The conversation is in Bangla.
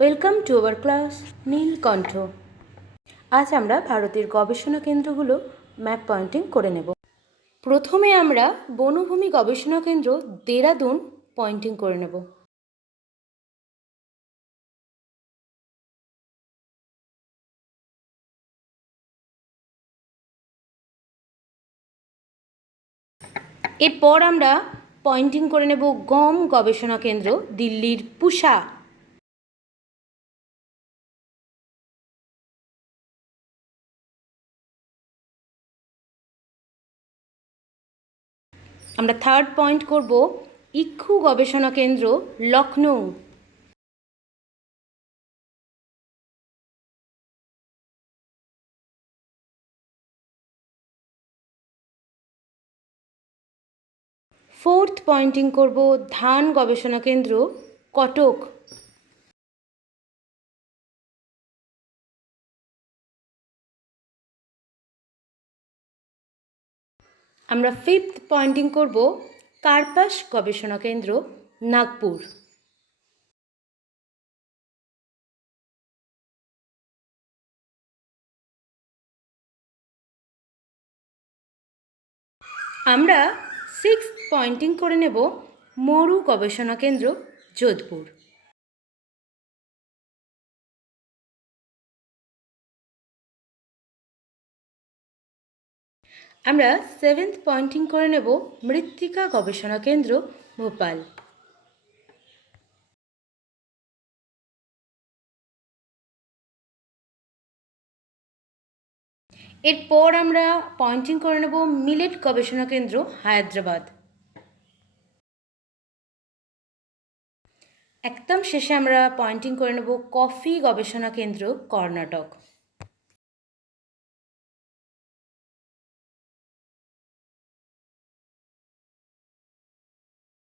ওয়েলকাম টু আওয়ার ক্লাস নীলকণ্ঠ। আজ আমরা ভারতের গবেষণা কেন্দ্রগুলো ম্যাপ পয়েন্টিং করে নেব। প্রথমে আমরা বনভূমি গবেষণা কেন্দ্র দেরাদুন পয়েন্টিং করে নেব। এরপর আমরা পয়েন্টিং করে নেব গম গবেষণা কেন্দ্র দিল্লির পুসা। আমরা থার্ড পয়েন্ট করব ইক্ষু গবেষণা কেন্দ্র লখনৌ। ফোর্থ পয়েন্টিং করব ধান গবেষণা কেন্দ্র কটক। আমরা ফিফথ পয়েন্টিং করব কার্পাস গবেষণা কেন্দ্র নাগপুর। আমরা সিক্সথ পয়েন্টিং করে নেব মরু গবেষণা কেন্দ্র যোধপুর। আমরা সেভেন্থ পয়েন্টিং করে নেব মৃত্তিকা গবেষণা কেন্দ্র ভোপাল। এরপর আমরা পয়েন্টিং করে নেব মিলেট গবেষণা কেন্দ্র হায়দ্রাবাদ। একদম শেষে আমরা পয়েন্টিং করে নেব কফি গবেষণা কেন্দ্র কর্ণাটক।